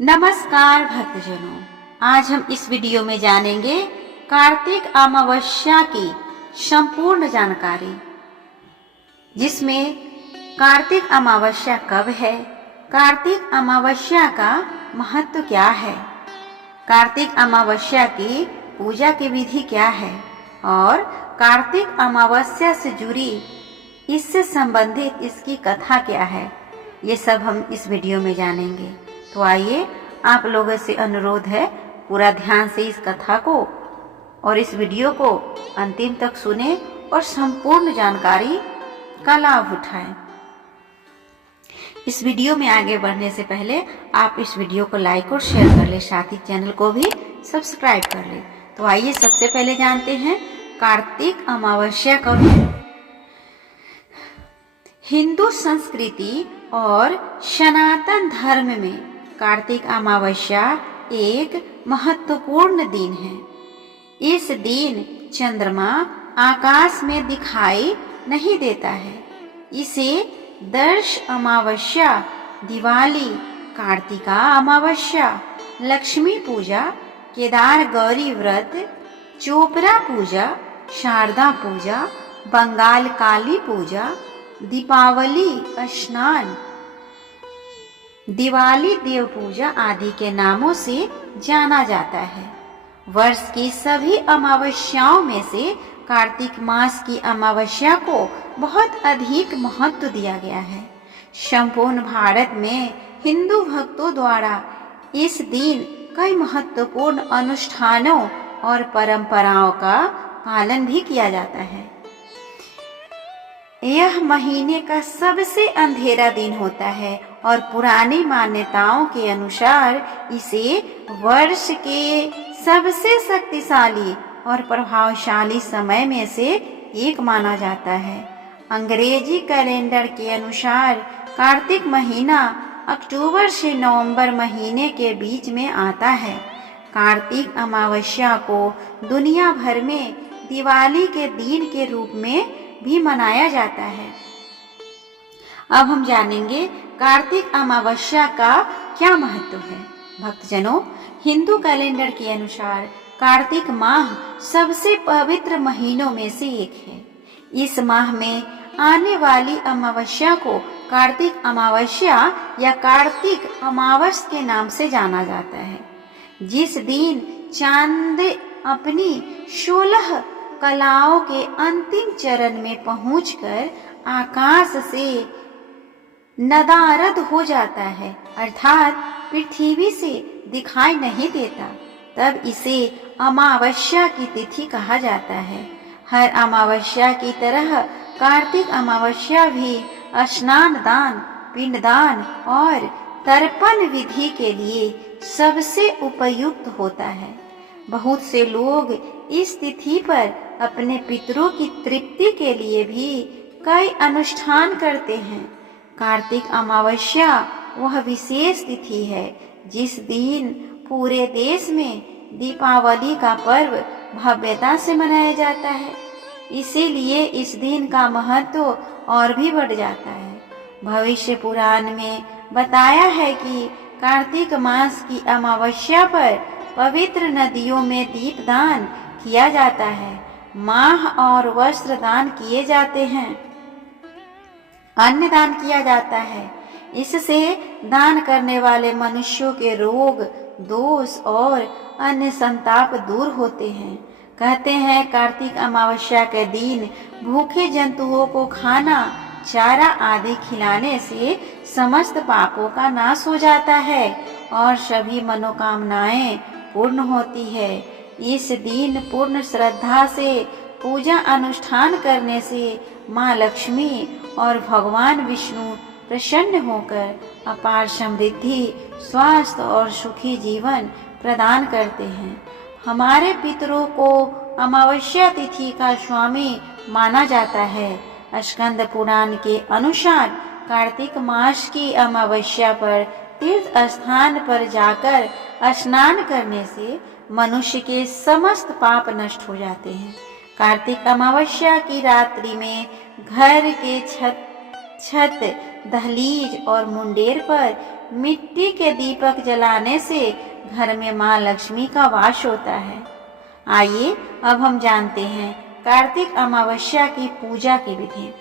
नमस्कार भक्तजनों, आज हम इस वीडियो में जानेंगे कार्तिक अमावस्या की संपूर्ण जानकारी, जिसमें कार्तिक अमावस्या कब है, कार्तिक अमावस्या का महत्व क्या है, कार्तिक अमावस्या की पूजा की विधि क्या है और कार्तिक अमावस्या से जुड़ी इससे संबंधित इसकी कथा क्या है। ये सब हम इस वीडियो में जानेंगे। तो आइए, आप लोगों से अनुरोध है, पूरा ध्यान से इस कथा को और इस वीडियो को अंतिम तक सुने और संपूर्ण जानकारी का लाभ उठाएं। इस वीडियो में आगे बढ़ने से पहले आप इस वीडियो को लाइक और शेयर कर ले, साथ ही चैनल को भी सब्सक्राइब कर ले। तो आइए सबसे पहले जानते हैं कार्तिक अमावस्या कब है। हिंदू संस्कृति और सनातन धर्म में कार्तिक अमावस्या एक महत्वपूर्ण दिन है। इस दिन चंद्रमा आकाश में दिखाई नहीं देता है। इसे दर्श अमावस्या, दिवाली, कार्तिका अमावस्या, लक्ष्मी पूजा, केदार गौरी व्रत, चोपड़ा पूजा, शारदा पूजा, बंगाल काली पूजा, दीपावली स्नान, दिवाली देव पूजा आदि के नामों से जाना जाता है। वर्ष की सभी अमावस्याओं में से कार्तिक मास की अमावस्या को बहुत अधिक महत्व दिया गया है। संपूर्ण भारत में हिंदू भक्तों द्वारा इस दिन कई महत्वपूर्ण अनुष्ठानों और परंपराओं का पालन भी किया जाता है। यह महीने का सबसे अंधेरा दिन होता है और पुरानी मान्यताओं के अनुसार इसे वर्ष के सबसे शक्तिशाली और प्रभावशाली समय में से एक माना जाता है। अंग्रेजी कैलेंडर के अनुसार कार्तिक महीना अक्टूबर से नवंबर महीने के बीच में आता है। कार्तिक अमावस्या को दुनिया भर में दिवाली के दिन के रूप में भी मनाया जाता है। अब हम जानेंगे कार्तिक अमावस्या का क्या महत्व है। भक्तजनों, हिंदू कैलेंडर के अनुसार कार्तिक माह सबसे पवित्र महीनों में से एक है। इस माह में आने वाली अमावस्या को कार्तिक अमावस्या या कार्तिक अमावस के नाम से जाना जाता है, जिस दिन चांद अपनी 16 कलाओं के अंतिम चरण में पहुंचकर आकाश से नदारद हो जाता है, अर्थात पृथ्वी से दिखाई नहीं देता, तब इसे अमावस्या की तिथि कहा जाता है। हर अमावस्या की तरह कार्तिक अमावस्या भी स्नान दान, पिंडदान और तर्पण विधि के लिए सबसे उपयुक्त होता है। बहुत से लोग इस तिथि पर अपने पितरों की तृप्ति के लिए भी कई अनुष्ठान करते हैं। कार्तिक अमावस्या वह विशेष तिथि है जिस दिन पूरे देश में दीपावली का पर्व भव्यता से मनाया जाता है। इसीलिए इस दिन का महत्व और भी बढ़ जाता है। भविष्य पुराण में बताया है कि कार्तिक मास की अमावस्या पर पवित्र नदियों में दीपदान किया जाता है, माह और वस्त्र दान किए जाते हैं, अन्न दान किया जाता है। इससे दान करने वाले मनुष्यों के रोग, दोष और अन्य संताप दूर होते हैं। कहते हैं कार्तिक अमावस्या के दिन भूखे जंतुओं को खाना, चारा आदि खिलाने से समस्त पापों का नाश हो जाता है और सभी मनोकामनाएं पूर्ण होती है। इस दिन पूर्ण श्रद्धा से पूजा अनुष्ठान करने से माँ लक्ष्मी और भगवान विष्णु प्रसन्न होकर अपार समृद्धि, स्वास्थ्य और सुखी जीवन प्रदान करते हैं। हमारे पितरों को अमावस्या तिथि का स्वामी माना जाता है। स्कंद पुराण के अनुसार कार्तिक मास की अमावस्या पर तीर्थ स्थान पर जाकर स्नान करने से मनुष्य के समस्त पाप नष्ट हो जाते हैं। कार्तिक अमावस्या की रात्रि में घर के छत, दहलीज और मुंडेर पर मिट्टी के दीपक जलाने से घर में माँ लक्ष्मी का वास होता है। आइए अब हम जानते हैं कार्तिक अमावस्या की पूजा की विधि।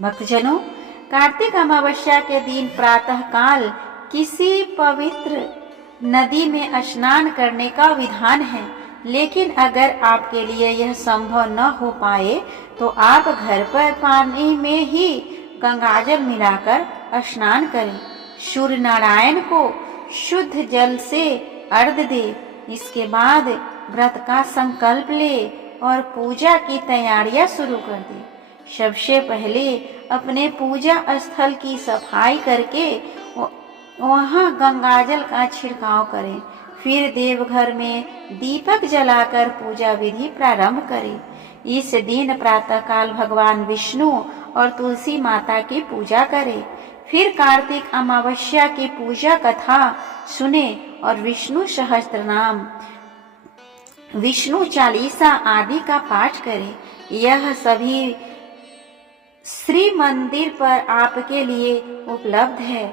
भक्तजनों, कार्तिक अमावस्या के दिन प्रातः काल किसी पवित्र नदी में स्नान करने का विधान है, लेकिन अगर आपके लिए यह संभव न हो पाए तो आप घर पर पानी में ही गंगाजल मिलाकर स्नान करें। सूर्य नारायण को शुद्ध जल से अर्घ्य दे। इसके बाद व्रत का संकल्प ले और पूजा की तैयारियां शुरू कर दे। सबसे पहले अपने पूजा स्थल की सफाई करके वहां गंगाजल का छिड़काव करें। फिर देवघर में दीपक जलाकर पूजा विधि प्रारंभ करें। इस दिन प्रातःकाल भगवान विष्णु और तुलसी माता की पूजा करें। फिर कार्तिक अमावस्या की पूजा कथा सुने और विष्णु सहस्त्रनाम, विष्णु चालीसा आदि का पाठ करें। यह सभी श्री मंदिर पर आपके लिए उपलब्ध है।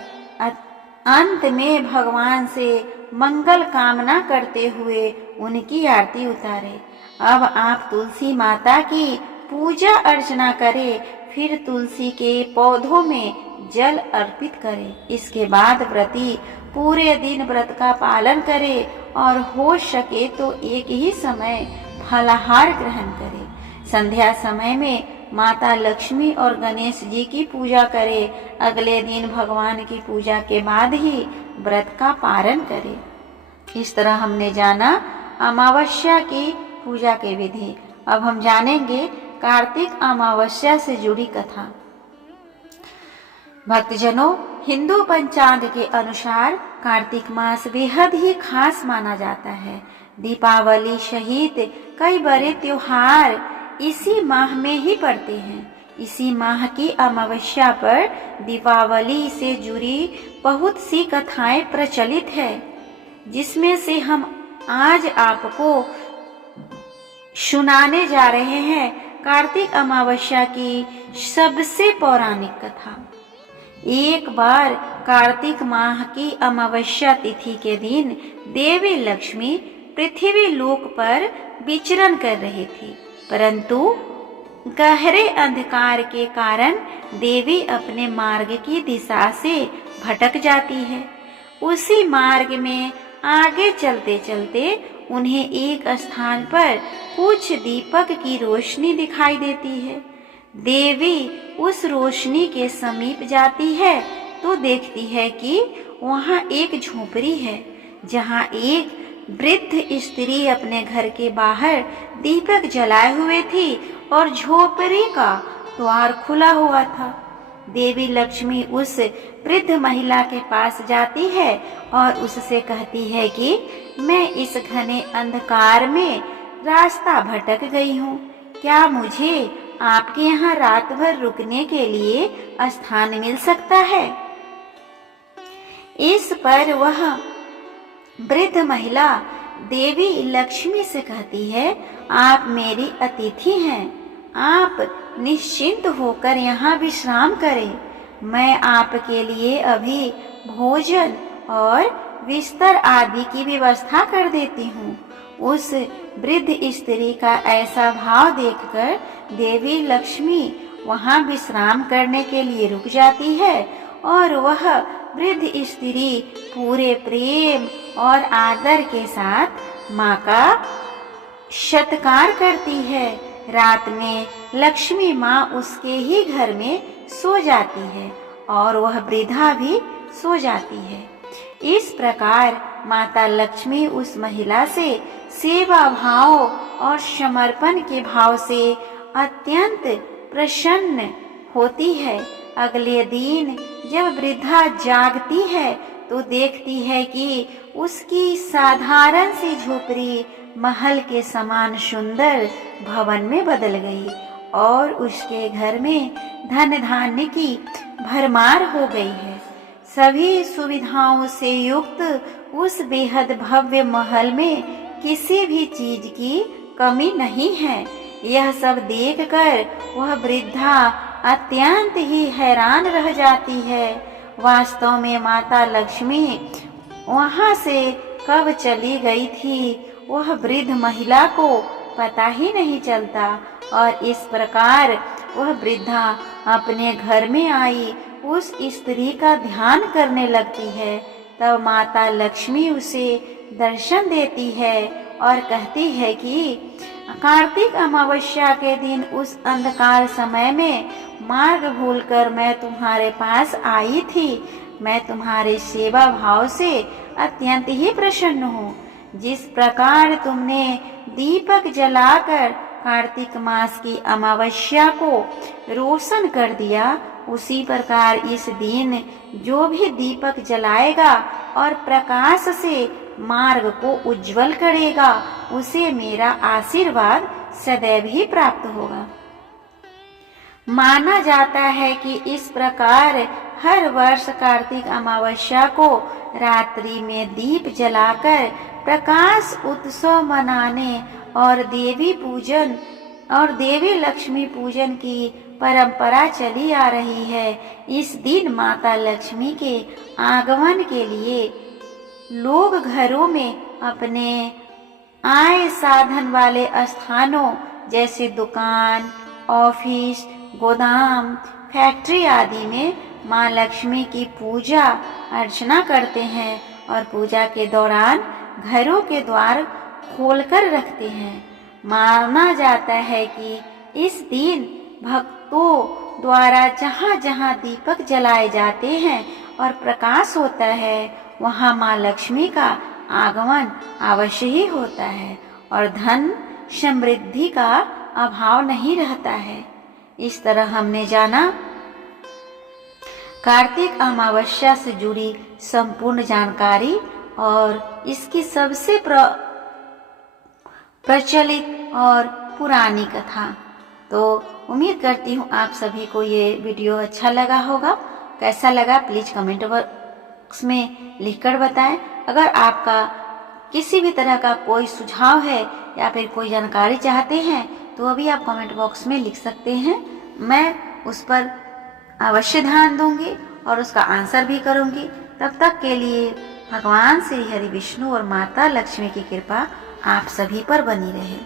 अंत में भगवान से मंगल कामना करते हुए उनकी आरती उतारे। अब आप तुलसी माता की पूजा अर्चना करें, फिर तुलसी के पौधों में जल अर्पित करें। इसके बाद व्रती पूरे दिन व्रत का पालन करे और हो सके तो एक ही समय फलाहार ग्रहण करे। संध्या समय में माता लक्ष्मी और गणेश जी की पूजा करे। अगले दिन भगवान की पूजा के बाद ही व्रत का पारण करे। इस तरह हमने जाना अमावस्या की पूजा की विधि। अब हम जानेंगे कार्तिक अमावस्या से जुड़ी कथा। भक्तजनों, हिंदू पंचांग के अनुसार कार्तिक मास बेहद ही खास माना जाता है। दीपावली सहित कई बड़े त्योहार इसी माह में ही पड़ते हैं। इसी माह की अमावस्या पर दीपावली से जुड़ी बहुत सी कथाएं प्रचलित है, जिसमें से हम आज आपको सुनाने जा रहे हैं कार्तिक अमावस्या की सबसे पौराणिक कथा। एक बार कार्तिक माह की अमावस्या तिथि के दिन देवी लक्ष्मी पृथ्वी लोक पर विचरण कर रही थी, परंतु गहरे अंधकार के कारण देवी अपने मार्ग की दिशा से भटक जाती है। उसी मार्ग में आगे चलते चलते उन्हें एक स्थान पर कुछ दीपक की रोशनी दिखाई देती है। देवी उस रोशनी के समीप जाती है तो देखती है कि वहाँ एक झोपड़ी है, जहाँ एक वृद्ध स्त्री अपने घर के बाहर दीपक जलाए हुए थी और झोपड़ी का द्वार खुला हुआ था। देवी लक्ष्मी उस वृद्ध महिला के पास जाती है और उससे कहती है कि मैं इस घने अंधकार में रास्ता भटक गई हूँ, क्या मुझे आपके यहाँ रात भर रुकने के लिए स्थान मिल सकता है? इस पर वह वृद्ध महिला देवी लक्ष्मी से कहती है, आप मेरी अतिथि हैं, आप निश्चिंत होकर यहाँ विश्राम करें। मैं आपके लिए अभी भोजन और बिस्तर आदि की व्यवस्था कर देती हूँ। उस वृद्ध स्त्री का ऐसा भाव देखकर देवी लक्ष्मी वहाँ विश्राम करने के लिए रुक जाती है और वह वृद्ध स्त्री पूरे प्रेम और आदर के साथ माँ का सत्कार करती है। रात में लक्ष्मी माँ उसके ही घर में सो जाती है और वह वृद्धा भी सो जाती है। इस प्रकार माता लक्ष्मी उस महिला से सेवा भाव और समर्पण के भाव से अत्यंत प्रसन्न होती है। अगले दिन जब वृद्धा जागती है तो देखती है कि उसकी साधारण सी झोपड़ी महल के समान सुंदर भवन में बदल गई और उसके घर में धन धान्य की भरमार हो गई है। सभी सुविधाओं से युक्त उस बेहद भव्य महल में किसी भी चीज की कमी नहीं है। यह सब देखकर वह वृद्धा अत्यंत ही हैरान रह जाती है वास्तव में माता लक्ष्मी वहाँ से कब चली गई थी वह वृद्ध महिला को पता ही नहीं चलता। और इस प्रकार वह वृद्धा अपने घर में आई उस स्त्री का ध्यान करने लगती है। तब माता लक्ष्मी उसे दर्शन देती है और कहती है कि कार्तिक अमावस्या के दिन उस अंधकार समय में मार्ग भूलकर मैं तुम्हारे पास आई थी। मैं तुम्हारे सेवा भाव से अत्यंत ही प्रसन्न हूँ। जिस प्रकार तुमने दीपक जलाकर कार्तिक मास की अमावस्या को रोशन कर दिया, उसी प्रकार इस दिन जो भी दीपक जलाएगा और प्रकाश से मार्ग को उज्जवल करेगा, उसे मेरा आशीर्वाद सदैव ही प्राप्त होगा। माना जाता है कि इस प्रकार हर वर्ष कार्तिक अमावस्या को रात्रि में दीप जलाकर प्रकाश उत्सव मनाने और देवी पूजन और देवी लक्ष्मी पूजन की परंपरा चली आ रही है। इस दिन माता लक्ष्मी के आगमन के लिए लोग घरों में अपने आय साधन वाले स्थानों जैसे दुकान, ऑफिस, गोदाम, फैक्ट्री आदि में माँ लक्ष्मी की पूजा अर्चना करते हैं और पूजा के दौरान घरों के द्वार खोलकर रखते हैं। माना जाता है कि इस दिन भक्तों द्वारा जहाँ जहाँ दीपक जलाए जाते हैं और प्रकाश होता है, वहाँ माँ लक्ष्मी का आगमन अवश्य ही होता है और धन समृद्धि का अभाव नहीं रहता है। इस तरह हमने जाना कार्तिक अमावस्या से जुड़ी संपूर्ण जानकारी और इसकी सबसे प्रचलित और पुरानी कथा। तो उम्मीद करती हूँ आप सभी को ये वीडियो अच्छा लगा होगा। कैसा लगा प्लीज कमेंट बॉक्स में लिखकर बताएं। अगर आपका किसी भी तरह का कोई सुझाव है या फिर कोई जानकारी चाहते हैं तो अभी आप कमेंट बॉक्स में लिख सकते हैं। मैं उस पर अवश्य ध्यान दूंगी और उसका आंसर भी करूंगी। तब तक के लिए भगवान श्री हरि विष्णु और माता लक्ष्मी की कृपा आप सभी पर बनी रहे।